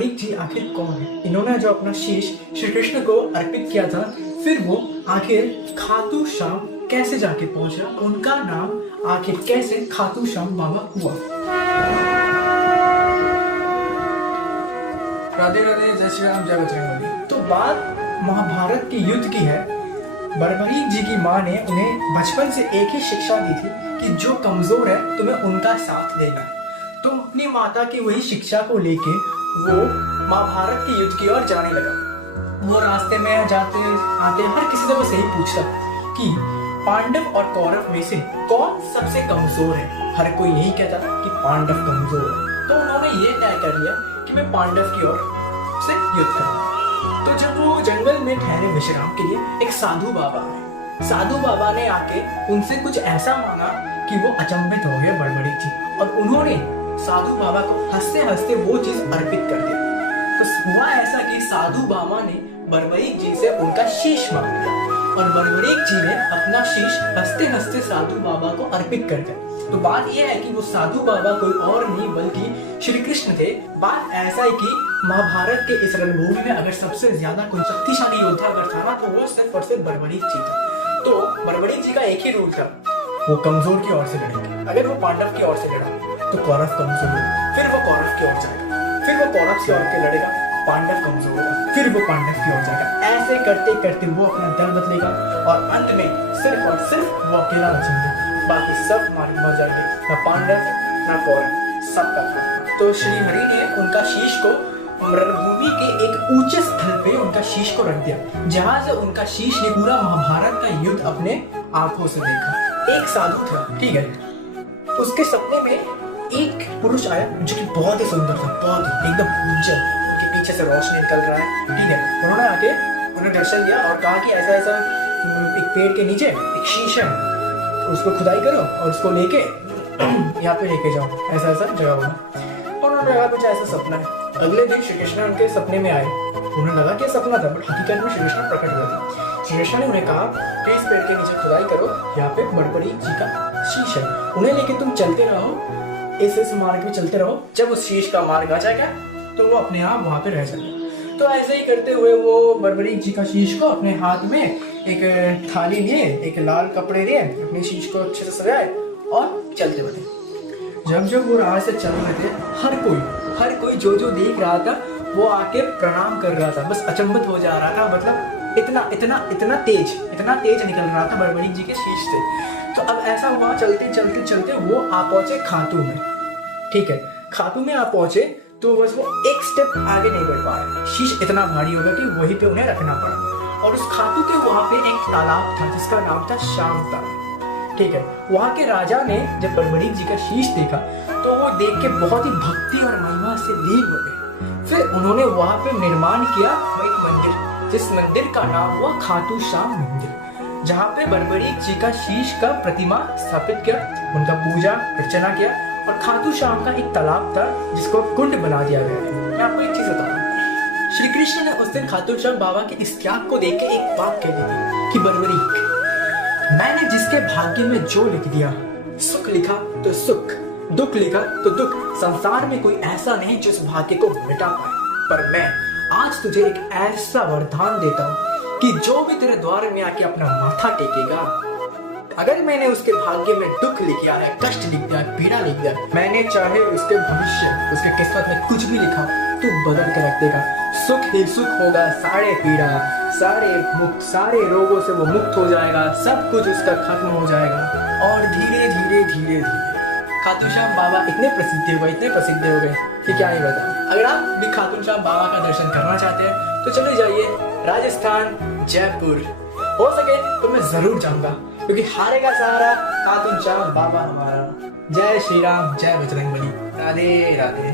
बड़बड़िक जी आखिर कौन है? इन्होंने जो अपना शीश श्री कृष्ण को अर्पित किया था, फिर वो आखिर खाटू श्याम कैसे जाके पहुंचा, उनका नाम आखिर कैसे खाटू श्याम बाबा हुआ? राधे राधे, जय श्री राम, जय बजरंगबली। तो बात महाभारत के युद्ध की है। बड़बड़िक जी की माँ ने उन्हें बचपन से एक ही शिक्षा दी थी कि जो कमजोर है तुम्हें उनका साथ देना है। तो अपनी माता की वही शिक्षा को लेके वो महाभारत के युद्ध की ओर जाने लगा। वो रास्ते में जाते आते हर किसी से बस यही पूछता कि पांडव और कौरव में से कौन सबसे कमजोर है। हर कोई यही कहता कि पांडव कमजोर है। तो उन्होंने ये तय कर लिया कि मैं पांडव की ओर से युद्ध करूंगा। तो जब वो जंगल में ठहरे विश्राम के लिए, एक साधु बाबा आए। साधु बाबा ने आके उनसे कुछ ऐसा मांगा कि वो अचंभित हो गए बड़बड़िक जी, और उन्होंने साधु बाबा को हंसते हंसते वो चीज अर्पित कर दिया। तो हुआ ऐसा कि साधु बाबा ने बड़बड़िक जी से उनका शीश मांग लिया, और बड़बड़िक जी ने अपना शीश हंसते हंसते साधु बाबा को अर्पित कर दिया। तो बात यह है कि वो साधु बाबा कोई और नहीं बल्कि श्री कृष्ण थे। बात ऐसा है कि महाभारत के इस रणभूमि में अगर सबसे ज्यादा कोई शक्तिशाली योद्धा अगर था ना, तो वो सिर्फ और सिर्फ बड़बड़िक जी था। तो बड़बड़िक जी का एक ही रूल था, वो कमजोर की ओर से लड़ेंगे। अगर वो पांडव की ओर से लड़ा तो कौरव कमजोर होगा, फिर वो कौरव की ओर जाएगा, फिर वो कौरव की ओर के लड़ेगा, पांडव कमजोर होगा, फिर वो पांडव की ओर जाएगा। ऐसे करते करते वो अपना दल बदलेगा और अंत में सिर्फ और सिर्फ वो अकेला बचेंगे, बाकी सब मर जाएंगे, ना पांडव ना कौरव, सबका था। तो श्री हरि ने उनका शीश को रणभूमि के एक ऊंचे स्थल पे उनका शीश को रख दिया, जहां से उनका शीश ने पूरा महाभारत का युद्ध अपने आंखों से देखा। एक साधु था, ठीक है, उसके सपने में एक पुरुष आया जो कि बहुत ही सुंदर था, बहुत ही एकदम उज्जवल, उनके पीछे से रोशनी निकल रहा है, ठीक है। उन्होंने आके उन्हें दर्शन दिया और कहा कि ऐसा ऐसा एक पेड़ के नीचे एक शीश है, उसको खुदाई करो और उसको लेके यहाँ पे लेके जाओ, ऐसा ऐसा जगह होगा। और उन्होंने लगा कुछ ऐसा सपना है। अगले दिन श्री कृष्ण उनके सपने में आए। उन्हें लगा कि सपना था, बट हकीकत में श्री कृष्ण प्रकट हुए थे। श्री कृष्ण ने उन्हें कहा कि इस पेड़ के नीचे खुदाई करो, यहाँ पे बड़बड़िक जी का शीश है, उन्हें लेके तुम चलते रहो, इस मार्ग में चलते रहो। जब उस शीश का मार्ग आ जाएगा तो वो अपने आप वहां पे रह जाएगा। तो ऐसे ही करते हुए वो बड़बड़िक जी का शीश को अपने हाथ में एक थाली लिए, एक लाल कपड़े लिए, अपने शीश को अच्छे से सजाए और चलते बढ़े। जब जब वो राह से चल रहे थे, हर कोई जो जो देख रहा था वो आके प्रणाम कर रहा था, बस अचंभित हो जा रहा था। मतलब इतना तेज निकल रहा था बड़बड़िक जी के शीश से। तो अब ऐसा हुआ, चलते चलते चलते वो आ पहुंचे खातू में, ठीक है। खातू में आ पहुंचे तो बस वो एक स्टेप आगे नहीं बढ़ पा रहे, शीश इतना भारी हो गया कि वहीं पे उन्हें रखना पड़ा। और उस खातू के वहां पे एक तालाब था जिसका नाम था श्याम तालाब, ठीक है। वहां के राजा ने जब बड़बड़िक जी का शीश देखा तो वो देख के बहुत ही भक्ति और महिमा से लीन हो गए। फिर उन्होंने वहां पे निर्माण किया वो एक मंदिर, जिस मंदिर का नाम हुआ खाटू श्याम मंदिर, जहाँ पे बड़बड़िक जी का शीश का प्रतिमा स्थापित किया, उनका पूजा अर्चना किया। और खाटू श्याम का एक तालाब था जिसको कुंड बना दिया गया है। मैं आपको एक चीज बताऊं, श्री कृष्ण ने उस दिन खाटू श्याम बाबा के इस त्याग को देख के एक बात कह दी थी कि बड़बड़िक, मैंने जिसके भाग्य में जो लिख दिया, सुख लिखा तो सुख, दुख लिखा तो दुख, संसार में कोई ऐसा नहीं जो इस भाग्य को मिटा पाए। पर मैं आज तुझे एक ऐसा वरदान देता हूँ कि जो भी तेरे द्वार में आके अपना माथा टेकेगा, अगर मैंने उसके भाग्य में दुख लिख दिया है, कष्ट लिख दिया है, पीड़ा लिख दिया, मैंने चाहे उसके भविष्य, उसके किस्मत में कुछ भी लिखा, तू बदल के रख देगा। सुख ही सुख होगा, सारे पीड़ा, सारे रोगों से वो मुक्त हो जाएगा, सब कुछ उसका खत्म हो जाएगा। और धीरे धीरे खाटू श्याम बाबा इतने प्रसिद्ध हो गए कि क्या ही बताऊं। अगर आप भी खाटू श्याम बाबा का दर्शन करना चाहते हैं तो चले जाइए राजस्थान, जयपुर। हो सके तो मैं जरूर जाऊंगा, क्योंकि हारेगा सहारा खाटू श्याम बाबा हमारा। जय श्री राम, जय बजरंगबली, राधे राधे।